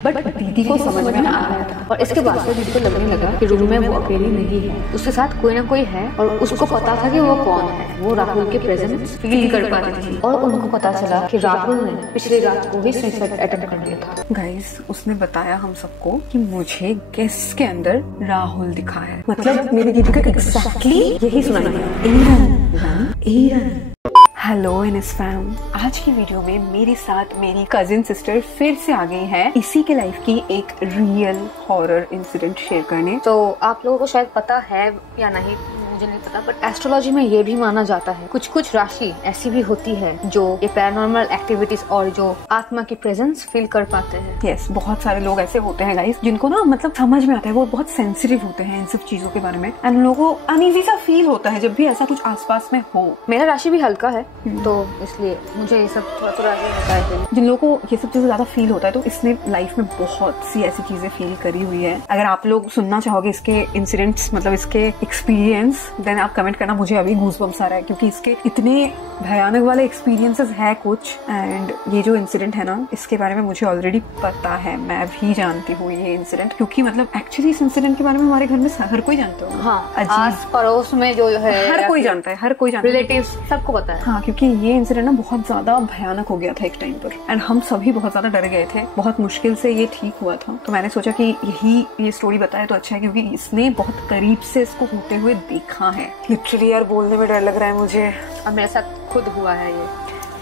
But दीदी को समझ में आ रहा था और इसके बाद से दीदी को लगने लगा कि रूम में वो अकेली नहीं है, उसके साथ कोई ना कोई है और उसको पता था कि वो कौन है। वो राहुल के प्रेजेंस फील कर पाती थी और उनको पता चला कि राहुल ने पिछली रात को ही सुसाइड अटेम्प्ट कर लिया था। गाइस, उसने बताया हम सबको कि मुझे गेस्ट के अंदर राहुल दिखा है। मतलब मेरी दीदी को एग्जैक्टली यही सुना गया। हेलो एनएस फैम, आज की वीडियो में मेरे साथ मेरी कजिन सिस्टर फिर से आ गई है इसी के लाइफ की एक रियल हॉरर इंसिडेंट शेयर करने। तो आप लोगों को शायद पता है या नहीं, मुझे नहीं पता, बट एस्ट्रोलॉजी में ये भी माना जाता है कुछ राशि ऐसी भी होती है जो ये पैरानॉर्मल एक्टिविटीज और जो आत्मा की प्रेजेंस फील कर पाते हैं। यस, बहुत सारे लोग ऐसे होते हैं गाइस जिनको ना मतलब समझ में आता है, वो बहुत सेंसिटिव होते हैं इन सब चीजों के बारे में एंड उन लोगों को अनईजी सा फील होता है जब भी ऐसा कुछ आसपास में हो। मेरा राशि भी हल्का है तो इसलिए मुझे ये सब थोड़ा होता है। जिन लोगों को ये सब चीजें ज्यादा फील होता है तो इसने लाइफ में बहुत सी ऐसी चीजें फील करी हुई है। अगर आप लोग सुनना चाहोगे इसके इंसिडेंट्स, मतलब इसके एक्सपीरियंस, देन आप कमेंट करना। मुझे अभी गूज़बम्स आ रहा है क्योंकि इसके इतने भयानक वाले एक्सपीरियंसेस है कुछ। एंड ये जो इंसिडेंट है ना, इसके बारे में मुझे ऑलरेडी पता है, मैं भी जानती हूँ ये इंसिडेंट, क्योंकि मतलब एक्चुअली इस इंसिडेंट के बारे में हमारे घर में हर कोई जानता है। हाँ, आस पड़ोस में जो है हर कोई जानता है, रिलेटिव्स सबको पता है। हाँ, क्योंकि ये इंसिडेंट ना बहुत ज्यादा भयानक हो गया था एक टाइम पर एंड हम सभी बहुत ज्यादा डर गए थे। बहुत मुश्किल से ये ठीक हुआ था, तो मैंने सोचा कि ये स्टोरी बताए तो अच्छा है, क्योंकि इसने बहुत करीब से इसको होते हुए देखा है। लिटरली यार बोलने में डर लग रहा है मुझे, और मेरे साथ खुद हुआ है ये।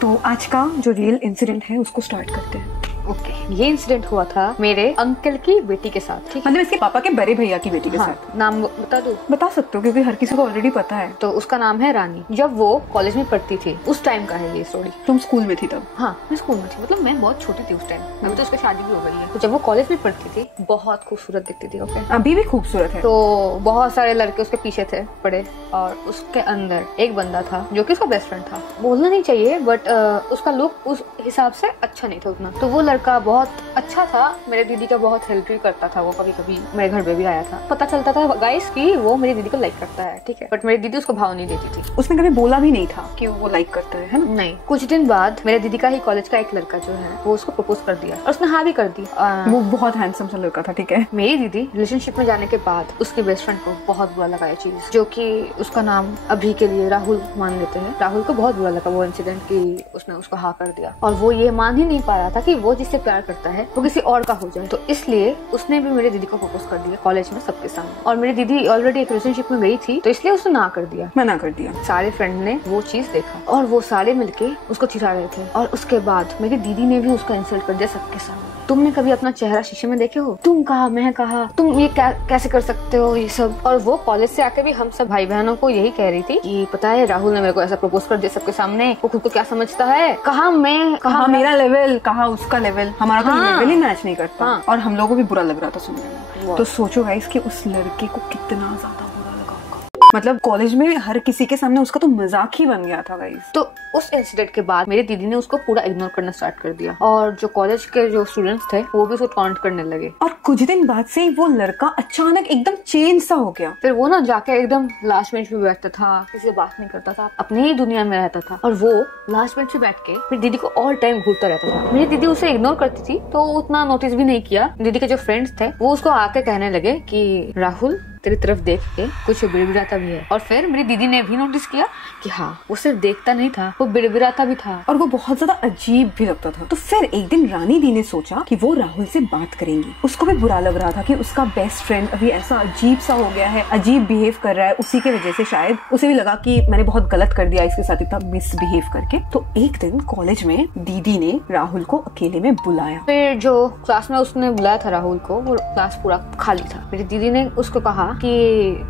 तो आज का जो रियल इंसिडेंट है उसको स्टार्ट करते हैं। ओके, ये इंसिडेंट हुआ था मेरे अंकल की बेटी के साथ। ठीक, मतलब इसके पापा के बड़े भैया की बेटी के हाँ, साथ। नाम बता दो? बता सकते हो क्योंकि हर किसी को ऑलरेडी पता है। तो उसका नाम है रानी। जब वो कॉलेज में पढ़ती थी उस टाइम का है ये स्टोरी। तुम स्कूल में थी तब? हाँ, मैं स्कूल में थी, मतलब मैं बहुत छोटी थी उस टाइम। अभी तो उसकी शादी भी हो गई है। तो जब वो कॉलेज में पढ़ती थी बहुत खूबसूरत दिखती थी। ओके, अभी भी खूबसूरत है। तो बहुत सारे लड़के उसके पीछे थे पड़े, और उसके अंदर एक बंदा था जो कि उसका बेस्ट फ्रेंड था। बोलना नहीं चाहिए बट उसका लुक उस हिसाब से अच्छा नहीं था उतना। तो वो लड़का बहुत अच्छा था, मेरे दीदी का बहुत हेल्प भी करता था। वो कभी कभी मेरे घर पे भी आया था। पता चलता था गाइस कि वो मेरी दीदी को लाइक करता है, ठीक है, बट मेरी दीदी उसको भाव नहीं देती थी। उसने कभी बोला भी नहीं था कि वो लाइक करता है ना? नहीं। कुछ दिन बाद मेरे दीदी का ही कॉलेज का एक लड़का जो है वो उसको प्रपोज कर दिया और उसने हाँ भी कर दी। वो बहुत हैंडसम सा लड़का था, ठीक है। मेरी दीदी रिलेशनशिप में जाने के बाद उसके बेस्ट फ्रेंड को बहुत बुरा लगा ये चीज, जो कि उसका नाम अभी के लिए राहुल मान लेते हैं। राहुल को बहुत बुरा लगा वो इंसिडेंट कि उसने उसको हाँ कर दिया, और वो ये मान ही नहीं पा रहा था कि वो जिससे प्यार करता है वो किसी और का हो जाए। तो इसलिए उसने भी मेरी दीदी को प्रपोज कर दिया कॉलेज में सबके सामने। और मेरी दीदी ऑलरेडी एक रिलेशनशिप में गई थी तो इसलिए उसने ना कर दिया, मना कर दिया। सारे फ्रेंड ने वो चीज देखा और वो सारे मिलके उसको चिढ़ा रहे थे। और उसके बाद मेरी दीदी ने भी उसका इंसल्ट कर दिया सबके सामने। तुमने कभी अपना चेहरा शीशे में देखे हो? तुम कहा, मैं कहा, तुम ये कैसे कर सकते हो ये सब। और वो कॉलेज से आके भी हम सब भाई बहनों को यही कह रही थी कि पता है राहुल ने मेरे को ऐसा प्रपोज कर दिया सबके सामने, वो खुद को क्या समझता है। कहा मैं, कहा मेरा लेवल, कहा उसका लेवल, हमारा तो लेवल ही मैच नहीं करता। हाँ। और हम लोगों को भी बुरा लग रहा था सुनने में। तो सोचो गाइस कि उस लड़के को कितना ज्यादा बुरा लगा होगा। मतलब कॉलेज में हर किसी के सामने उसका तो मजाक ही बन गया था गाइस। तो उस इंसिडेंट के बाद मेरी दीदी ने उसको पूरा इग्नोर करना स्टार्ट कर दिया, और जो कॉलेज के जो स्टूडेंट्स थे वो भी उसको टॉन्ट करने लगे। और कुछ दिन बाद से वो लड़का अचानक एकदम चेंज सा हो गया। फिर वो ना जाके एकदम लास्ट बेंच पे बैठता था, किसी से बात नहीं करता था, अपनी ही दुनिया में रहता था। और वो लास्ट बेंच पे बैठ के फिर दीदी को ऑल टाइम घूरता रहता था। मेरी दीदी उसे इग्नोर करती थी तो उतना नोटिस भी नहीं किया। दीदी के जो फ्रेंड्स थे वो उसको आके कहने लगे कि राहुल तेरी तरफ देख के कुछ बिड़बिड़ाता भी है। और फिर मेरी दीदी ने भी नोटिस किया कि हाँ, वो सिर्फ देखता नहीं था, वो बिड़बिड़ाता भी था, और वो बहुत ज्यादा अजीब भी लगता था। तो फिर एक दिन रानी दी ने सोचा कि वो राहुल से बात करेंगी। उसको भी बुरा लग रहा था कि उसका बेस्ट फ्रेंड अभी ऐसा अजीब सा हो गया है, अजीब बिहेव कर रहा है। उसी के वजह से शायद उसे भी लगा कि मैंने बहुत गलत कर दिया इसके साथ इतना मिसबिहेव करके। तो एक दिन कॉलेज में दीदी ने राहुल को अकेले में बुलाया। फिर जो क्लास में उसने बुलाया था राहुल को, वो क्लास पूरा खाली था। मेरी दीदी ने उसको कहा कि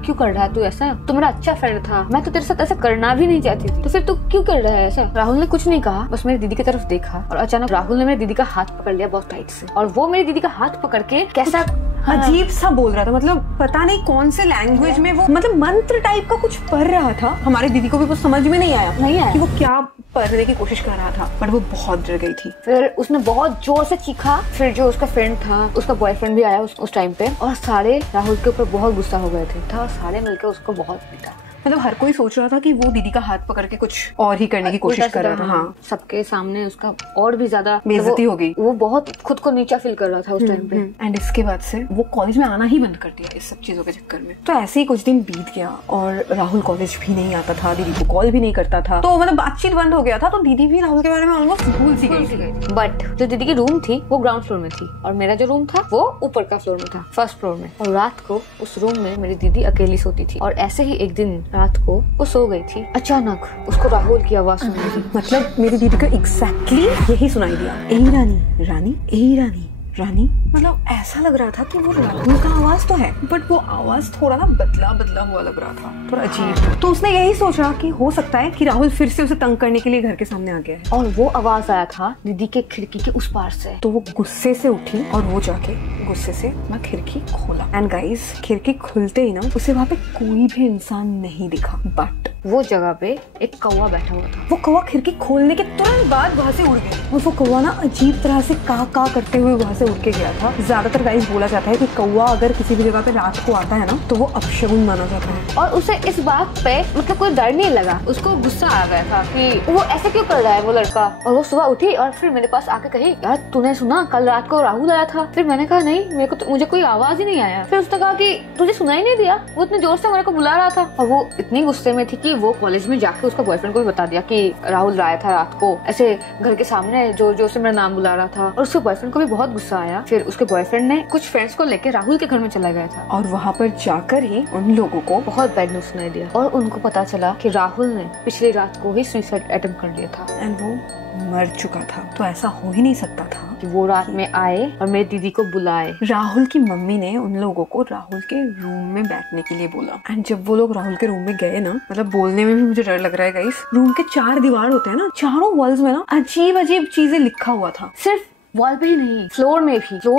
क्यों कर रहा है तू ऐसा, तू मेरा अच्छा फ्रेंड था, मैं तो तेरे साथ ऐसा करना भी नहीं चाहती थी, तो फिर तू क्यों कर रहा है ऐसा। राहुल ने कुछ नहीं कहा, बस मेरी दीदी की तरफ देखा, और अचानक राहुल ने मेरी दीदी का हाथ पकड़ लिया बहुत टाइट से। और वो मेरी दीदी का हाथ पकड़ के कैसा अजीब सा बोल रहा था, मतलब पता नहीं कौन से लैंग्वेज में वो मतलब मंत्र टाइप का कुछ पढ़ रहा था। हमारी दीदी को भी कुछ समझ में नहीं आया कि वो क्या पढ़ने की कोशिश कर रहा था, पर वो बहुत डर गई थी। फिर उसने बहुत जोर से चीखा। फिर जो उसका फ्रेंड था, उसका बॉयफ्रेंड भी आया उस टाइम पे, और सारे राहुल के ऊपर बहुत गुस्सा हो गए थे। सारे मिलकर उसको बहुत पीटा। मतलब हर कोई सोच रहा था कि वो दीदी का हाथ पकड़ के कुछ और ही करने की कोशिश कर रहा था। हाँ, सबके सामने उसका और भी ज्यादा बेइज्जती हो गई। वो बहुत खुद को नीचा फील कर रहा था उस टाइम पे। एंड इसके बाद से वो कॉलेज में आना ही बंद कर दिया इस सब चीजों के चक्कर में। तो ऐसे ही कुछ दिन बीत गया और राहुल कॉलेज भी नहीं आता था, दीदी को कॉल भी नहीं करता था, तो मतलब बातचीत बंद हो गया था। तो दीदी भी राहुल के बारे में ऑलमोस्ट भूल सी गई। बट जो दीदी की रूम थी वो ग्राउंड फ्लोर में थी और मेरा जो रूम था वो ऊपर का फ्लोर में था, फर्स्ट फ्लोर में। और रात को उस रूम में मेरी दीदी अकेली सोती थी और ऐसे ही एक दिन रात को वो सो गई थी, अचानक उसको राहुल की आवाज सुनाई दी। मतलब मेरी दीदी को एग्जैक्टली यही सुनाई दिया, ए रानी रानी, ए रानी रानी। मतलब ऐसा लग रहा था कि वो राहुल का आवाज तो है, बट वो आवाज थोड़ा ना बदला बदला हुआ लग रहा था, थोड़ा अजीब। तो उसने यही सोचा कि हो सकता है कि राहुल फिर से उसे तंग करने के लिए घर के सामने आ गया है। और वो आवाज आया था दीदी के खिड़की के उस पार से। तो वो गुस्से से उठी और वो जाके गुस्से से ना खिड़की खोला। एंड गाइस, खिड़की खुलते ही ना उसे वहाँ पे कोई भी इंसान नहीं दिखा, बट वो जगह पे एक कौवा बैठा हुआ था। वो कौवा खिड़की खोलने के तुरंत बाद वहाँ से उड़ गया और वो कौवा ना अजीब तरह से का करते हुए वहाँ से उड़ के गया था। ज्यादातर गाइस बोला जाता है कि कौवा अगर किसी भी जगह पे रात को आता है ना तो वो अपशगुन माना जाता है। और उसे इस बात पे मतलब कोई डर नहीं लगा, उसको गुस्सा आ गया था कि वो ऐसे क्यों कर रहा है वो लड़का। और वो सुबह उठी और फिर मेरे पास आके कही, यार तूने सुना कल रात को राहुल आया था? फिर मैंने कहा नहीं, मुझे कोई आवाज ही नहीं आया। फिर उसने कहा कि तुझे सुना ही नहीं दिया, वो इतने जोर से मेरे को बुला रहा था। और वो इतनी गुस्से में थी कि वो कॉलेज में जाके उसका बॉयफ्रेंड को भी बता दिया कि राहुल आया था रात को, ऐसे घर के सामने जोर जोर से मेरा नाम बुला रहा था। और उसके बॉयफ्रेंड को भी बहुत गुस्सा आया। फिर उसके बॉयफ्रेंड ने कुछ फ्रेंड्स को लेके राहुल के घर में चला गया था और वहाँ पर जाकर ही उन लोगों को बहुत बैड न्यूज सुनाई दिया और उनको पता चला कि राहुल ने पिछली रात को ही सुसाइड अटेम्प्ट कर लिया था एंड वो मर चुका था। तो ऐसा हो ही नहीं सकता था कि वो रात में आए और मेरी दीदी को बुलाए। राहुल की मम्मी ने उन लोगों को राहुल के रूम में बैठने के लिए बोला। एंड जब वो लोग राहुल के रूम में गए ना, मतलब बोलने में भी मुझे डर लग रहा है गाइस, रूम के 4 दीवार होते हैं ना, चारों वॉल्स में ना अजीब अजीब चीजें लिखा हुआ था। सिर्फ वॉल पे ही नहीं, फ्लोर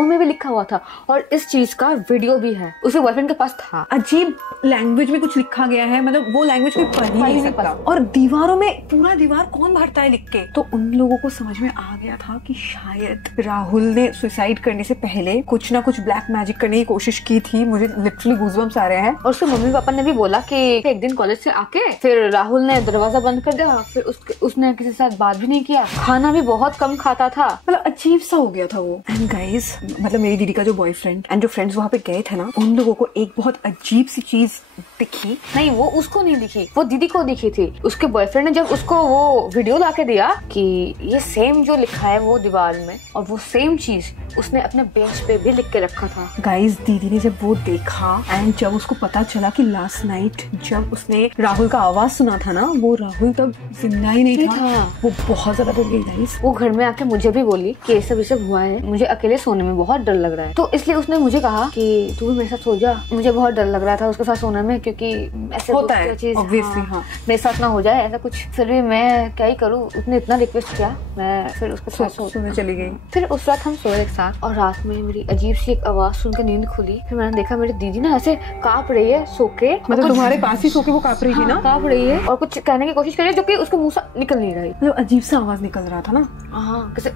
में भी लिखा हुआ था और इस चीज का वीडियो भी है, उसके बॉयफ्रेंड के पास था। अजीब लैंग्वेज में कुछ लिखा गया है, मतलब वो लैंग्वेज कोई पढ़ ही नहीं सकता। और दीवारों में पूरा दीवार कौन भरता है लिख के। तो उन लोगों को समझ में आ गया था कि शायद राहुल ने सुसाइड करने से पहले कुछ ना कुछ ब्लैक मैजिक करने की कोशिश की थी। मुझे लिटरली गूज़बम्स आ रहे हैं। और उसके मम्मी पापा ने भी बोला कि एक दिन कॉलेज से आके फिर राहुल ने दरवाजा बंद कर दिया, फिर उसने किसी के साथ बात भी नहीं किया, खाना भी बहुत कम खाता था, मतलब अजीब सा हो गया था वो। एंड गाइस, मतलब मेरी दीदी का जो बॉयफ्रेंड एंड जो फ्रेंड्स वहाँ पे गए थे ना, उन लोगों को एक बहुत अजीब सी चीज दिखी। नहीं, वो उसको नहीं दिखी, वो दीदी को दिखी थी। उसके बॉयफ्रेंड ने जब उसको वो वीडियो लाके दिया कि ये सेम जो लिखा है वो दीवार में, और वो सेम चीज उसने अपने बेंच पे भी लिख के रखा था। गाइस, दीदी ने जब वो देखा एंड जब उसको पता चला कि लास्ट नाइट जब उसने राहुल का आवाज सुना था ना, वो राहुल तब जिंदा ही नहीं था। वो बहुत ज्यादा डर गई गाइस। वो घर में आके मुझे भी बोली कि ये सब हुआ है, मुझे अकेले सोने में बहुत डर लग रहा है। तो इसलिए उसने मुझे कहा कि तू मेरे साथ सो जा। मुझे बहुत डर लग रहा था उसके साथ सोने में, क्योंकि ऐसे होता है ऑब्वियसली। हाँ, मेरे साथ ना हो जाए ऐसा कुछ। फिर भी मैं क्या ही करूँ, उसने इतना रिक्वेस्ट किया, मैं फिर उसके साथ सोने चली गई। फिर उस रात हम सोए एक साथ और रात में मेरी अजीब सी एक आवाज सुन के नींद खुली। फिर मैंने देखा मेरी दीदी ना ऐसे कांप रही है सो के, मतलब तुम्हारे पास ही सो के वो कांप रही थी ना? कांप रही है और कुछ कहने की कोशिश कर रही है जो कि उसके मुंह से निकल नहीं रही। मतलब अजीब सा आवाज निकल रहा था ना। हाँ, कैसे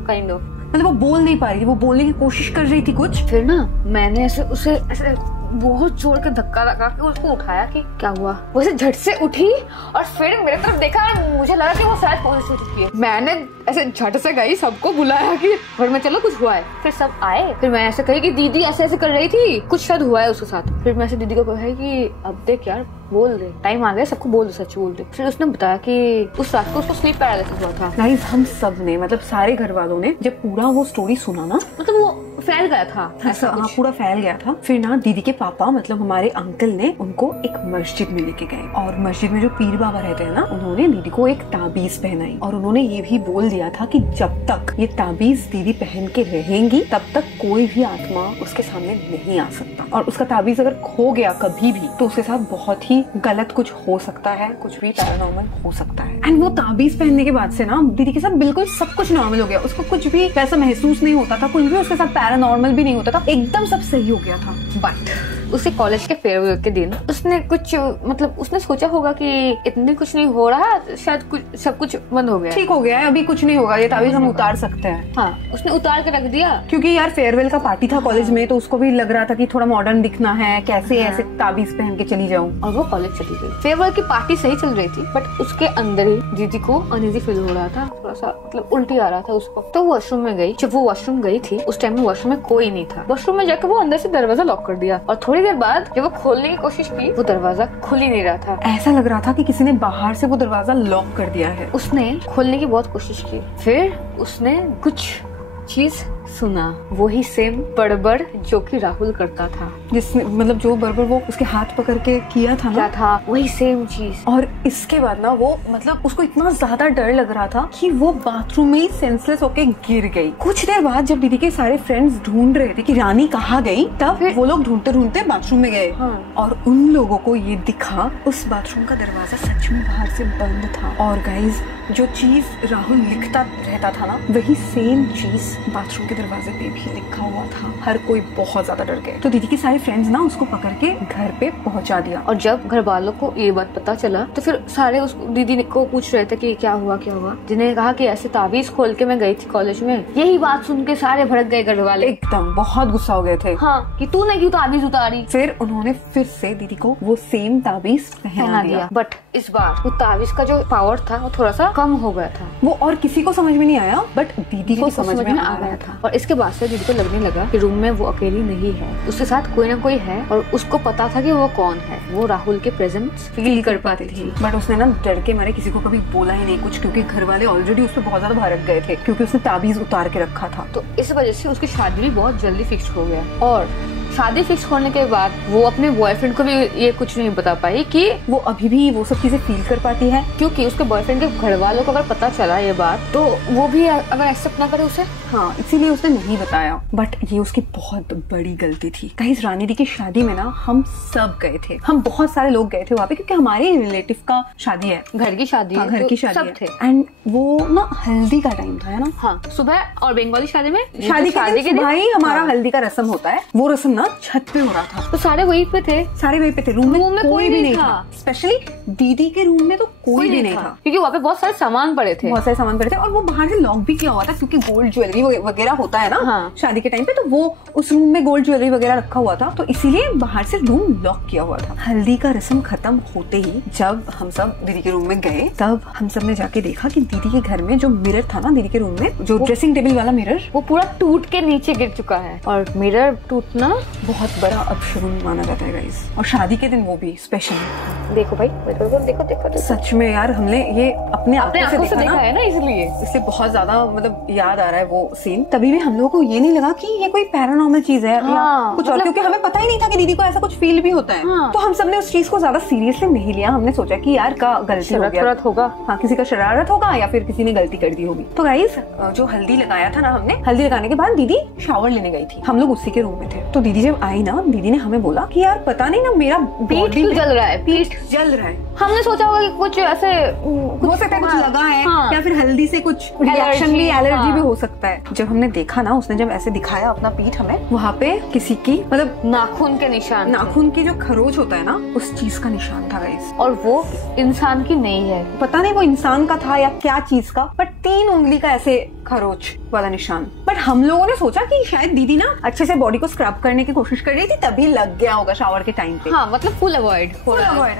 काइंड ऑफ, मतलब वो बोल नहीं पा रही थी, वो बोलने की कोशिश कर रही थी कुछ। फिर ना मैंने उसे ऐसे बहुत जोर के धक्का लगा के उसको उठाया कि क्या हुआ। वो ऐसे झट से उठी और फिर मेरे तरफ देखा और मुझे लगा कि वो शायद पॉजिटिव हो चुकी है। मैंने ऐसे झट से गई, सबको बुलाया कि घर में चलो कुछ हुआ है। फिर सब आए। फिर मैं ऐसे कही कि दीदी ऐसे ऐसे कर रही थी, कुछ शायद हुआ है उसके साथ। फिर मैं ऐसे दीदी को कहा कि अब देख यार, बोल दे, टाइम आ गया, सबको बोल दे, सच बोल दे। फिर उसने बताया कि उस रात को उसको स्लीप पैरालिसिस हुआ था। गाइस, हम सब ने, मतलब सारे घर वालों ने जब पूरा वो स्टोरी सुना ना, मतलब वो फैल गया था ऐसा। हाँ, पूरा फैल गया था। फिर ना दीदी के पापा, मतलब हमारे अंकल ने उनको एक मस्जिद में लेके गए और मस्जिद में जो पीर बाबा रहते हैं ना, उन्होंने दीदी को एक ताबीज पहनाई और उन्होंने ये भी बोल दिया था कि जब तक ये ताबीज दीदी पहन के रहेंगी तब तक कोई भी आत्मा उसके सामने नहीं आ सकता। और उसका ताबीज अगर खो गया कभी भी तो उसके साथ बहुत ही गलत कुछ हो सकता है, कुछ भी पैरानॉर्मल हो सकता है। एंड वो ताबीज पहनने के बाद से ना दीदी के साथ बिल्कुल सब कुछ नॉर्मल हो गया। उसको कुछ भी वैसा महसूस नहीं होता था, कुछ भी उसके साथ पैरानॉर्मल भी नहीं होता था, एकदम सब सही हो गया था। बट उसे कॉलेज के फेयरवेल के दिन उसने कुछ मतलब उसने सोचा होगा कि इतने कुछ नहीं हो रहा, शायद कुछ सब कुछ बंद हो गया, ठीक हो गया है, अभी कुछ नहीं होगा, ये ताबीज हम उतार सकते हैं। हाँ, उसने उतार के रख दिया क्योंकि यार फेयरवेल का पार्टी था कॉलेज में, तो उसको भी लग रहा था कि थोड़ा मॉडर्न दिखना है, कैसे ऐसे ताबीज पहन के चली जाऊं। और वो कॉलेज चली गई। फेयरवेल की पार्टी सही चल रही थी, बट उसके अंदर ही दीदी को अनईजी फील हो रहा था, थोड़ा सा मतलब उल्टी आ रहा था उसको। तो वॉशरूम में गई। जब वो वॉशरूम गई थी उस टाइम में वॉशरूम में कोई नहीं था। वॉशरूम में जाकर वो अंदर से दरवाजा लॉक कर दिया और थोड़ी देर बाद जब वो खोलने की कोशिश की वो दरवाजा खुल ही नहीं रहा था। ऐसा लग रहा था कि किसी ने बाहर से वो दरवाजा लॉक कर दिया है। उसने खोलने की बहुत कोशिश की, फिर उसने कुछ चीज सुना, वही सेम बड़बड़ जो कि राहुल करता था, जिसने मतलब जो बड़बड़ वो उसके हाथ पकड़ के किया था ना, क्या था वही सेम चीज। और इसके बाद ना वो मतलब उसको इतना ज्यादा डर लग रहा था कि वो बाथरूम में ही सेंसलेस होके गिर गई। कुछ देर बाद जब दीदी के सारे फ्रेंड्स ढूंढ रहे थे कि रानी कहाँ गई, तब वो लोग ढूंढते ढूंढते बाथरूम में गए। और उन लोगों को ये दिखा उस बाथरूम का दरवाजा सच में बाहर से बंद था। और गाइज जो चीज राहुल लिखता रहता था ना, वही सेम चीज बाथरूम के दरवाजे पे भी लिखा हुआ था। हर कोई बहुत ज्यादा डर गए। तो दीदी के सारे फ्रेंड्स ना उसको पकड़ के घर पे पहुंचा दिया। और जब घर वालों को ये बात पता चला तो फिर सारे उस दीदी को पूछ रहे थे कि क्या हुआ क्या हुआ। जिन्हें कहा कि ऐसे ताबीज खोल के मैं गई थी कॉलेज में। यही बात सुन के सारे भड़क गए घर वाले, एकदम बहुत गुस्सा हो गए थे। हाँ, कि तूने क्यों ताबीज उतारी। फिर उन्होंने फिर से दीदी को वो सेम ताबीज पहना दिया। बट इस बार वो ताबीज का जो पावर था वो थोड़ा सा कम हो गया था। वो और किसी को समझ में नहीं आया, बट दीदी को समझ में आ गया था। और इसके बाद से दीदी को लगने लगा कि रूम में वो अकेली नहीं है, उसके साथ कोई ना कोई है। और उसको पता था कि वो कौन है। वो राहुल के प्रेजेंस फील कर पाती थी। बट उसने ना डर के मारे किसी को कभी बोला ही नहीं कुछ, क्योंकि घर वाले ऑलरेडी उस पर बहुत ज्यादा भड़क गए थे, क्योंकि उसने ताबीज उतार के रखा था। तो इस वजह से उसकी शादी भी बहुत जल्दी फिक्स हो गया। और शादी फिक्स होने के बाद वो अपने बॉयफ्रेंड को भी ये कुछ नहीं बता पाई कि वो अभी भी वो सब चीजें फील कर पाती है, क्योंकि उसके बॉयफ्रेंड के घर वालों को अगर पता चला ये बात तो वो भी अगर एक्सेप्ट ना करे उसे। हाँ, इसीलिए उसने नहीं बताया। बट ये उसकी बहुत बड़ी गलती थी। गाइस रानी दी की शादी में ना हम सब गए थे, हम बहुत सारे लोग गए थे वहाँ पे, क्योंकि हमारे रिलेटिव का शादी है, घर की शादी है, घर की शादी सब थे। एंड वो ना हल्दी का टाइम था, है ना। हाँ, सुबह। और बंगाली शादी में शादी के दिन भाई हमारा हल्दी का रस्म होता है। वो रस्म ना छत पे हो रहा था, तो सारे वहीं पे थे, रूम में कोई भी नहीं था। स्पेशली दीदी के रूम में तो कोई भी नहीं था, क्योंकि वहाँ पे बहुत सारे सामान पड़े थे। और वो बाहर से लॉक भी किया हुआ था, क्योंकि गोल्ड ज्वेलरी वगैरह होता है ना। हाँ। शादी के टाइम पे, तो वो उस रूम में गोल्ड ज्वेलरी वगैरह रखा हुआ था, तो इसीलिए बाहर से रूम लॉक किया हुआ था। हल्दी का रस्म खत्म होते ही जब हम सब दीदी के रूम में गए, तब हम सब ने जाके देखा कि दीदी के घर में जो मिरर था ना, दीदी के रूम में जो ड्रेसिंग टेबल वाला मिरर, वो पूरा टूट के नीचे गिर चुका है। और मिरर टूटना बहुत बड़ा अपशगुन माना जाता है गाइस। और शादी के दिन वो भी स्पेशली। देखो भाई, देखो सच में यार हमने ये अपने आंखों से देखा है ना, इसलिए बहुत ज्यादा मतलब याद आ रहा है वो सीन। तभी भी हम लोगों को ये नहीं लगा कि ये कोई पैरानॉर्मल चीज है या कुछ और, क्योंकि हमें पता ही नहीं था कि दीदी को ऐसा कुछ फील भी होता है। तो हम सबने उस चीज को ज्यादा सीरियसली नहीं लिया। हमने सोचा कि यार का गलती हो गया होगा, हाँ किसी का शरारत होगा या फिर किसी ने गलती कर दी होगी। तो गाइस जो हल्दी लगाया था ना हमने, हल्दी लगाने के बाद दीदी शावर लेने गई थी, हम लोग उसी के रूम में थे। तो दीदी जब आई ना, दीदी ने हमें बोला कि यार पता नहीं ना मेरा पीठ जल रहा है, पीठ जल रहा है। हमने सोचा होगा कि कुछ ऐसे हो सकता है, कुछ लगा है या फिर हल्दी से कुछ रिएक्शन भी, एलर्जी भी हो सकता है। जब हमने देखा ना, उसने जब ऐसे दिखाया अपना पीठ हमें, वहाँ पे किसी की मतलब नाखून के निशान, नाखून की जो खरोच होता है ना, उस चीज का निशान था गाइस। और वो इंसान की नहीं है, पता नहीं वो इंसान का था या क्या चीज का, बट 3 उंगली का ऐसे खरोच वाला निशान। बट हम लोगों ने सोचा कि शायद दीदी ना अच्छे से बॉडी को स्क्रब करने की कोशिश कर रही थी, तभी लग गया होगा शावर के टाइम पे। हाँ, मतलब फुल अवॉइड।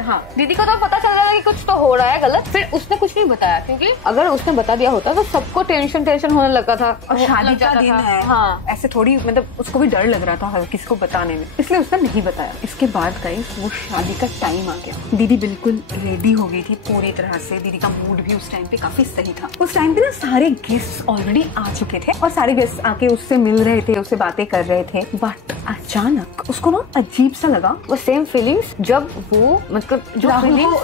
हाँ, दीदी को तो पता चल रहा है कि कुछ तो हो रहा है गलत, फिर उसने कुछ नहीं बताया, क्योंकि अगर उसने बता दिया होता तो सबको टेंशन होने लगा था। और शादी का दिन है, हाँ, ऐसे थोड़ी मतलब उसको भी डर लग रहा था किसी को बताने में, इसलिए उसने नहीं बताया। इसके बाद गाइस वो शादी का टाइम आ गया। दीदी बिल्कुल रेडी हो गई थी पूरी तरह से। दीदी का मूड भी उस टाइम पे काफी सही था। उस टाइम पे ना सारे गेस्ट ऑलरेडी आ चुके थे और सारे गेस्ट आके उससे मिल रहे थे, उससे बातें कर रहे थे। बट अचानक उसको ना अजीब सा लगा, वो सेम फीलिंग्स जब वो मतलब जो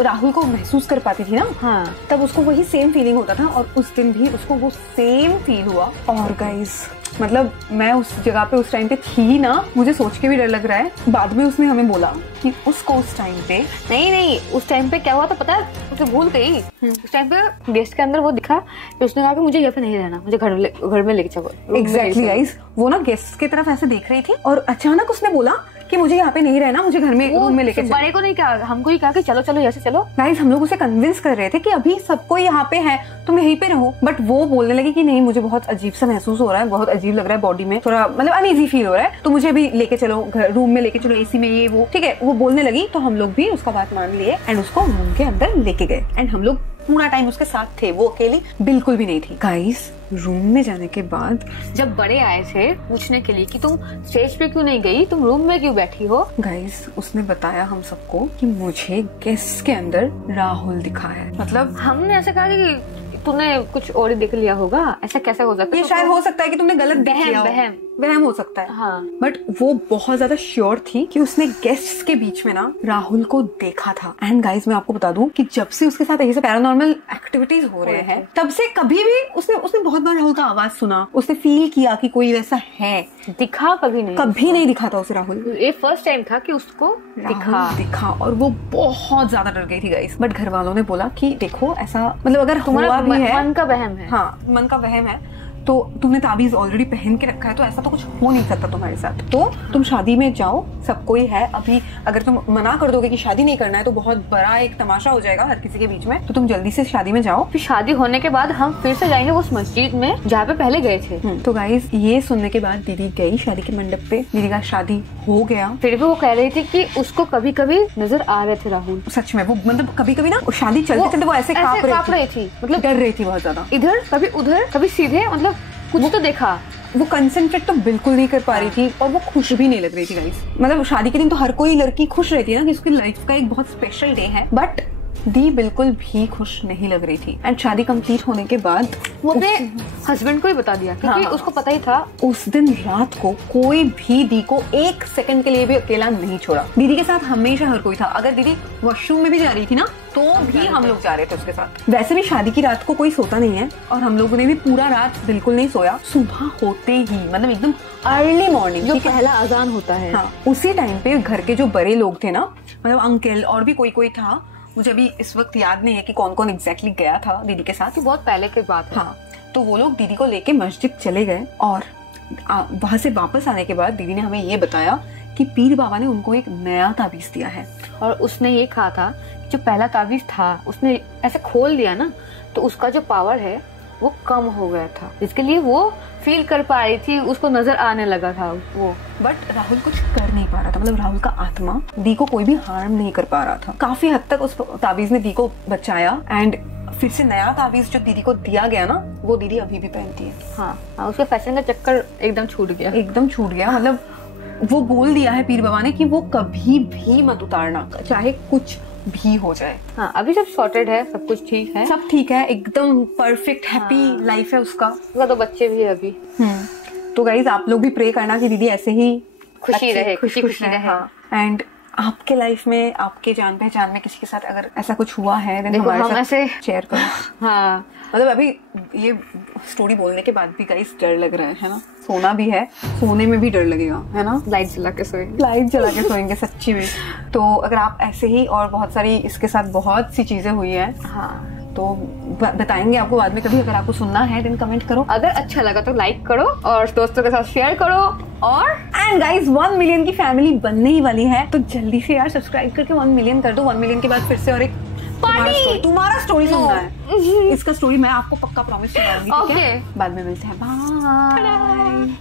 राहुल को महसूस कर पाती थी ना, हाँ, तब उसको वही सेम फीलिंग होता था। और उस दिन भी उसको वो सेम फील हुआ। और गाइस मतलब मैं उस जगह पे उस टाइम पे थी ना, मुझे सोच के भी डर लग रहा है। बाद में उसने हमें बोला कि उसको उस टाइम पे नहीं उस टाइम पे क्या हुआ था पता है, उसे भूल गई। उस टाइम पे गेस्ट के अंदर वो दिखा, फिर उसने कहा कि मुझे यहाँ पे नहीं रहना, मुझे घर में लेके चलो। एग्जैक्टली गाइस, वो ना गेस्ट की तरफ ऐसे देख रही थी और अचानक उसने बोला कि मुझे यहाँ पे नहीं रहना, मुझे घर में रूम में लेके चलो। बड़े को नहीं कहा, हमको ही कहा कि चलो चलो ऐसे चलो। गाइस हम लोग उसे कन्विंस कर रहे थे कि अभी सबको यहाँ पे है, तुम यहीं पे रहो, बट वो बोलने लगी कि नहीं मुझे बहुत अजीब सा महसूस हो रहा है, बहुत अजीब लग रहा है बॉडी में, थोड़ा मतलब अनईजी फील हो रहा है, तो मुझे अभी लेके चलो रूम में, लेके चलो एसी में, ये वो ठीक है। वो बोलने लगी तो हम लोग भी उसका बात मान लिए एंड उसको रूम के अंदर लेके गए एंड हम लोग पूरा टाइम उसके साथ थे। वो अकेली बिल्कुल भी नहीं थी। गाइस रूम में जाने के बाद जब बड़े आए थे पूछने के लिए कि तुम स्टेज पे क्यों नहीं गई, तुम रूम में क्यों बैठी हो, गाइस उसने बताया हम सबको कि मुझे गेस्ट के अंदर राहुल दिखा है। मतलब हमने ऐसा कहा कि तूने कुछ और ही देख लिया होगा, ऐसा कैसे हो सकता है? ये शायद हो सकता है कि तुमने गलत देख लिया हो। वहम हो सकता है। हाँ। बट वो बहुत ज्यादा श्योर थी कि उसने गेस्ट्स के बीच में ना राहुल को देखा था। एंड गाइस मैं आपको बता दूं कि जब से उसके साथ ऐसे पैरानॉर्मल एक्टिविटीज हो रहे हैं तब से कभी भी उसने बहुत बार राहुल का आवाज सुना, उसने फील किया कि कोई वैसा है, दिखा कभी नहीं दिखा था उसे राहुल। ये फर्स्ट टाइम था कि उसको दिखा और वो बहुत ज्यादा डर गई थी गाइस। बट घर वालों ने बोला कि देखो ऐसा मतलब अगर हुआ भी है, मन का वहम है। हाँ मन का वहम है, तो तुमने ताबीज ऑलरेडी पहन के रखा है तो ऐसा तो कुछ हो नहीं सकता तुम्हारे साथ, तो तुम शादी में जाओ, सब कोई है। अभी अगर तुम मना कर दोगे कि शादी नहीं करना है तो बहुत बड़ा एक तमाशा हो जाएगा हर किसी के बीच में, तो तुम जल्दी से शादी में जाओ। फिर शादी होने के बाद हम फिर से जाएंगे उस मस्जिद में जहाँ पे पहले गए थे। तो गाइस ये सुनने के बाद दीदी गई शादी के मंडप पे, दीदी का शादी हो गया। फिर भी वो कह रही थी कि उसको कभी कभी नजर आ रहे थे राहुल। सच में वो मतलब कभी कभी ना शादी चलते चलते वो ऐसे कांप रही थी, मतलब डर रही थी बहुत ज्यादा, इधर कभी उधर कभी सीधे, मतलब कुछ तो देखा। वो कंसंट्रेट तो बिल्कुल नहीं कर पा रही थी और वो खुश भी नहीं लग रही थी गाइस। मतलब शादी के दिन तो हर कोई लड़की खुश रहती है ना कि उसकी लाइफ का एक बहुत स्पेशल डे है, बट दी बिल्कुल भी खुश नहीं लग रही थी। एंड शादी कंप्लीट होने के बाद वो अपने हस्बैंड को ही बता दिया क्योंकि उसको पता ही था। उस दिन रात को कोई भी दी को एक सेकंड के लिए भी अकेला नहीं छोड़ा। दीदी के साथ हमेशा हर कोई था। अगर दीदी वॉशरूम में भी जा रही थी ना तो भी हम लोग जा रहे थे उसके साथ। वैसे भी शादी की रात को कोई सोता नहीं है और हम लोगों ने भी पूरा रात बिल्कुल नहीं सोया। सुबह होते ही मतलब एकदम अर्ली मॉर्निंग जो पहला अजान होता है, हाँ, उसी टाइम पे घर के जो बड़े लोग थे ना, मतलब अंकल और भी कोई था, मुझे अभी इस वक्त याद नहीं है कि कौन कौन एग्जैक्टली गया था दीदी के साथ, बहुत पहले की बात है। हाँ, तो वो लोग दीदी को लेके मस्जिद चले गए और वहां से वापस आने के बाद दीदी ने हमें ये बताया कि पीर बाबा ने उनको एक नया ताबीज दिया है और उसने ये कहा था कि जो पहला ताबीज था उसने ऐसे खोल दिया ना तो उसका जो पावर है वो कम हो गया था, इसके लिए वो फील कर पा रही थी, उसको नजर आने लगा था वो। बट राहुल कुछ कर नहीं पा रहा था, मतलब राहुल का आत्मा दी को कोई भी हार्म नहीं कर पा रहा था। काफी हद तक उस ताबीज ने दी को बचाया एंड फिर से नया ताबीज जो दीदी को दिया गया ना वो दीदी अभी भी पहनती है। हाँ, उसके फैशन का चक्कर एकदम छूट गया। मतलब वो बोल दिया है पीर बाबा ने कि वो कभी भी मत उतारना, चाहे कुछ भी हो जाए। हाँ, अभी सब सॉर्टेड है, सब कुछ ठीक है, सब ठीक है, एकदम परफेक्ट हैप्पी लाइफ है उसका तो बच्चे भी है अभी। तो गाइज आप लोग भी प्रे करना कि दीदी ऐसे ही खुशी रहे, खुशी रहे। हाँ, एंड आपके लाइफ में, आपके जान पहचान में किसी के साथ अगर ऐसा कुछ हुआ है देन हमारे साथ ऐसे शेयर करो। हाँ, मतलब अभी ये स्टोरी बोलने के बाद भी गाइस डर लग रहा है ना, सोना भी है, सोने में भी डर लगेगा है ना। लाइट जला के सोएंगे सच्ची में। तो अगर आप ऐसे ही और बहुत सारी इसके साथ बहुत सी चीजें हुई है, हाँ, तो बताएंगे आपको बाद में कभी। अगर आपको सुनना है देन कमेंट करो, अगर अच्छा लगा तो लाइक करो और दोस्तों के साथ शेयर करो। और एंड गाइस 1 मिलियन की फैमिली बनने ही वाली है, तो जल्दी से यार सब्सक्राइब करके 1 मिलियन कर दो। 1 मिलियन के बाद फिर से और एक तुम्हारा स्टोरी सुनना है। इसका स्टोरी मैं आपको पक्का प्रॉमिस कराऊंगी, ठीक है? बाद में मिलते हैं, बाय।